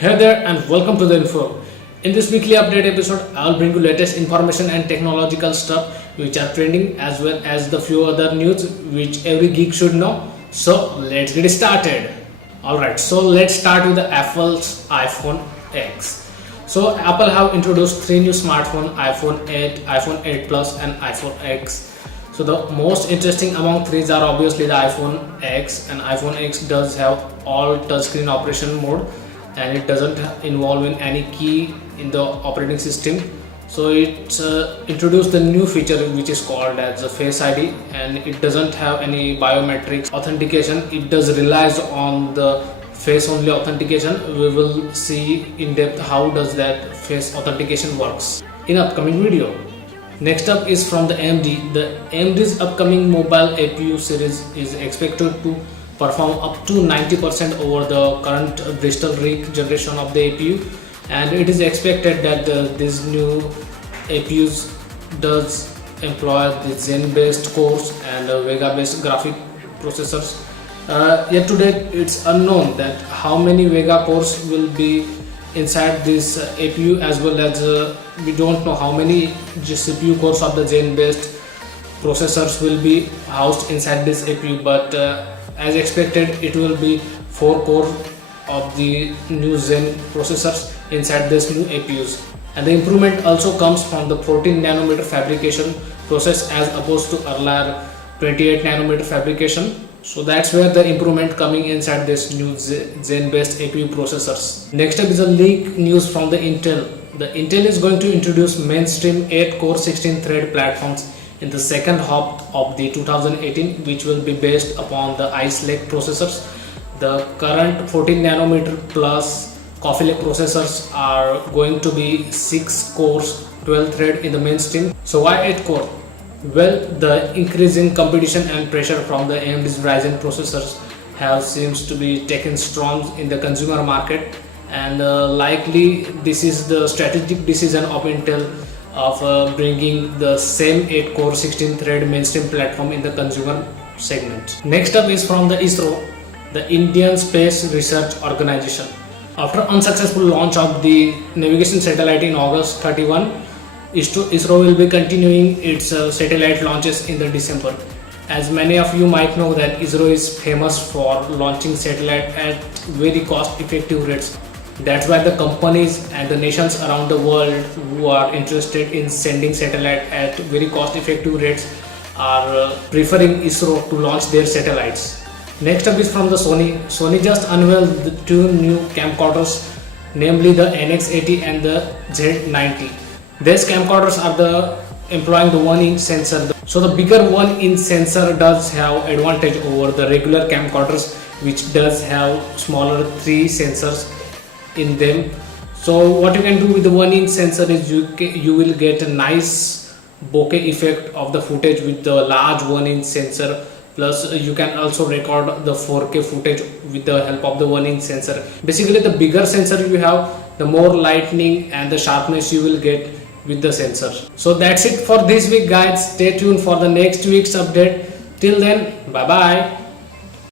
Hey there and welcome to the info. In this weekly update episode, I'll bring you latest information and technological stuff which are trending as well as the few other news which every geek should know. So let's get started. Alright, so let's start with the Apple's iPhone X. So Apple have introduced three new smartphones, iPhone 8, iPhone 8 Plus and iPhone X. So the most interesting among these are obviously the iPhone X, and iPhone X does have all touchscreen operation mode and it doesn't involve in any key in the operating system. So it introduced the new feature which is called as a Face ID, and it doesn't have any biometrics authentication. It does relies on the face only authentication. We will see in depth how does that face authentication works in upcoming video. Next up is from the AMD. The AMD's upcoming mobile APU series is expected to perform up to 90% over the current Bristol Rig generation of the APU, and it is expected that these new APUs does employ the Zen based cores and Vega based graphic processors. Yet to date it's unknown that how many Vega cores will be inside this APU, as well as we don't know how many CPU cores of the Zen based processors will be housed inside this APU, but as expected it will be 4 core of the new Zen processors inside this new APUs. And the improvement also comes from the 14 nanometer fabrication process as opposed to earlier 28 nanometer fabrication. So that's where the improvement coming inside this new Zen based APU processors. Next up is a leak news from the Intel. The Intel is going to introduce mainstream 8 core 16 thread platforms in the second half of the 2018, which will be based upon the Ice Lake processors. The current 14 nanometer plus Coffee Lake processors are going to be 6 cores 12 thread in the mainstream. So why 8 core? Well, the increasing competition and pressure from the AMD's Ryzen processors have seems to be taken strong in the consumer market, and likely this is the strategic decision of Intel of bringing the same 8 core 16 thread mainstream platform in the consumer segment. Next up is from the ISRO, the Indian Space Research Organization. After unsuccessful launch of the navigation satellite in August 31, ISRO will be continuing its satellite launches in the December. As many of you might know that ISRO is famous for launching satellite at very cost effective rates. That's why the companies and the nations around the world who are interested in sending satellite at very cost effective rates are preferring ISRO to launch their satellites. Next up is from the Sony. Sony just unveiled the two new camcorders, namely the NX80 and the Z90. These camcorders are employing the 1-inch sensor. So the bigger 1-inch sensor does have advantage over the regular camcorders, which does have smaller 3 sensors in them. So what you can do with the 1-inch sensor is you will get a nice bokeh effect of the footage with the large 1-inch sensor. Plus you can also record the 4K footage with the help of the 1-inch sensor. Basically the bigger sensor you have, the more lightning and the sharpness you will get with the sensor. So that's it for this week guys. Stay tuned for the next week's update. Till then, bye bye.